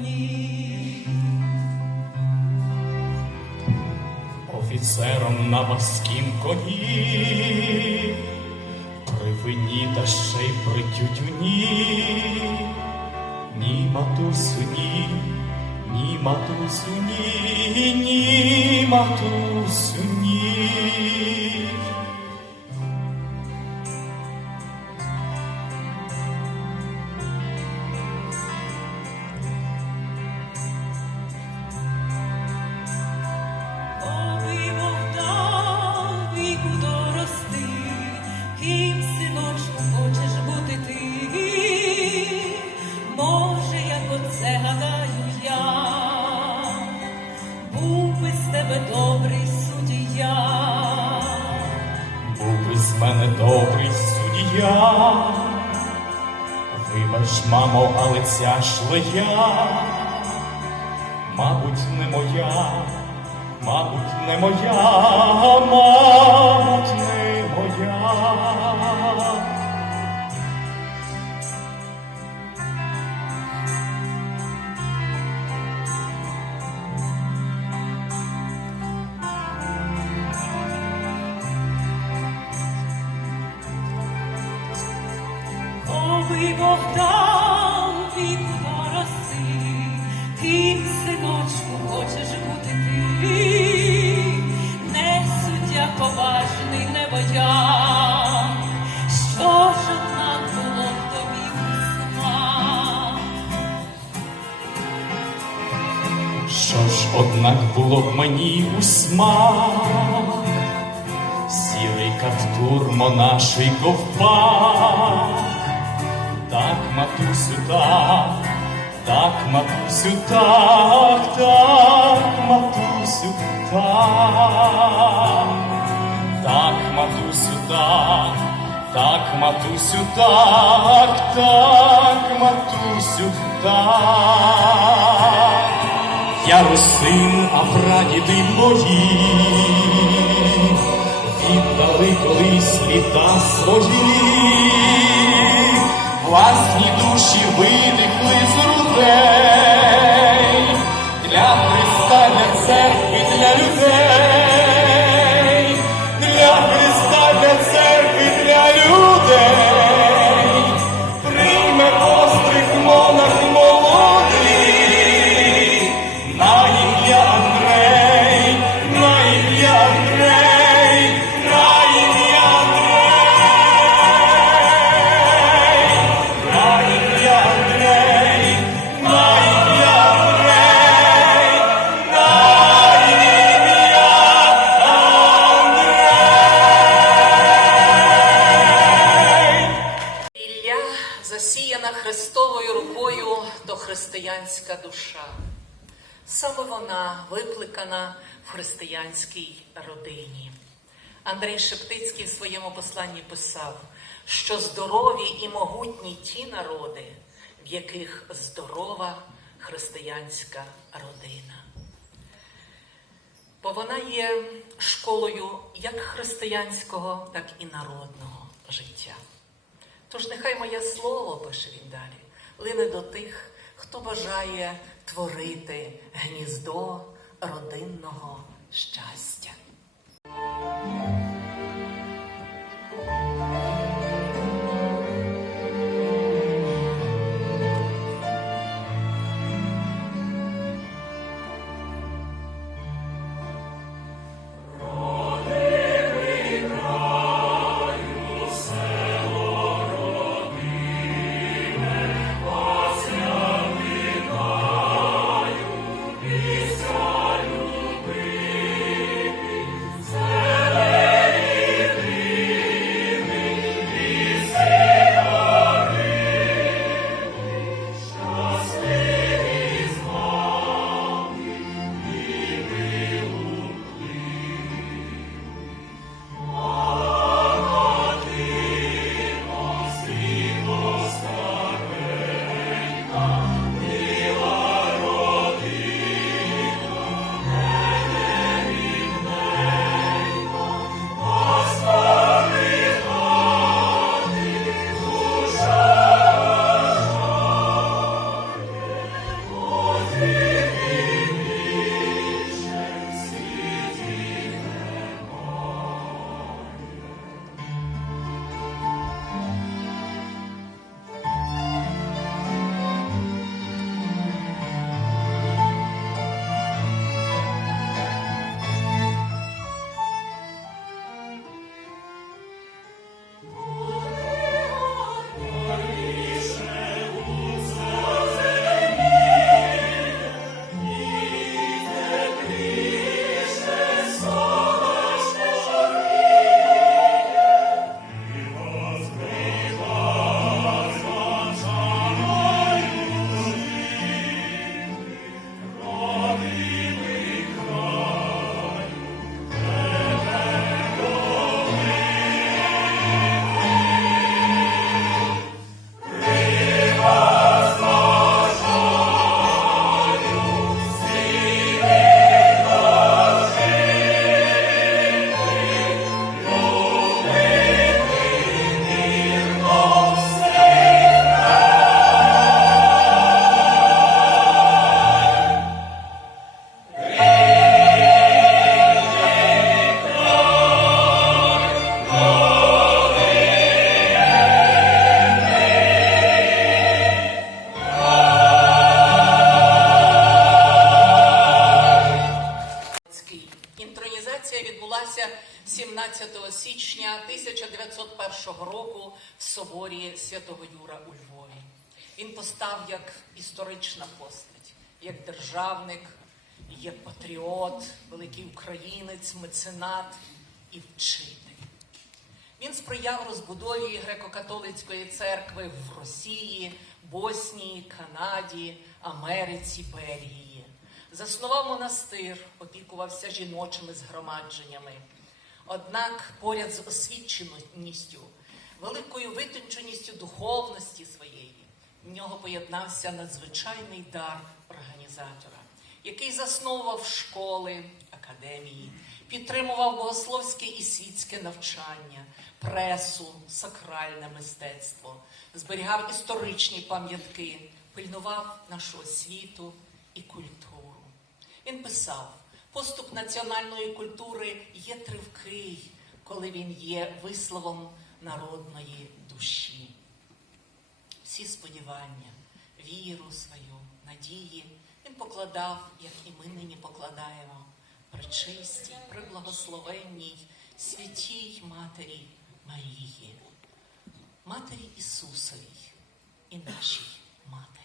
баскім коні. Офіцером на морськім коні, при вині та ще й при тютюні. Ні, матусю, ні, ні, матусю, ні, ні, матусю, ні. Ця шлея, мабуть, не моя, мабуть, не моя, однак, було б мені у смак, сірий каптур монаший ковпак, так, матусю, так, так, матусю, так, так, матусю, так, так, матусю, так, так, матусю, так, так, матусю, так. Я росин, а прадіди мої. Віддали колись літа свої, власні Саме вона викликана в християнській родині. Андрій Шептицький в своєму посланні писав, що здорові і могутні ті народи, в яких здорова християнська родина. Бо вона є школою як християнського, так і народного життя. Тож нехай моє слово, пише він далі, лине до тих, хто бажає творити гніздо родинного щастя. Демобілізація відбулася 17 січня 1901 року в соборі Святого Юра у Львові. Він постав як історична постать, як державник, як патріот, великий українець, меценат і вчитель. Він сприяв розбудові греко-католицької церкви в Росії, Боснії, Канаді, Америці, Берії. Заснував монастир, опікувався жіночими згромадженнями. Однак поряд з освіченістю, великою витонченістю духовності своєї, в нього поєднався надзвичайний дар організатора, який засновував школи, академії, підтримував богословське і світське навчання, пресу, сакральне мистецтво, зберігав історичні пам'ятки, пильнував нашу освіту і культуру. Він писав: поступ національної культури є тривкий, коли він є висловом народної душі. Всі сподівання, віру свою, надії він покладав, як і ми нині покладаємо, причистій, приблагословенній, святій Матері Марії, Матері Ісусовій і нашій Матері.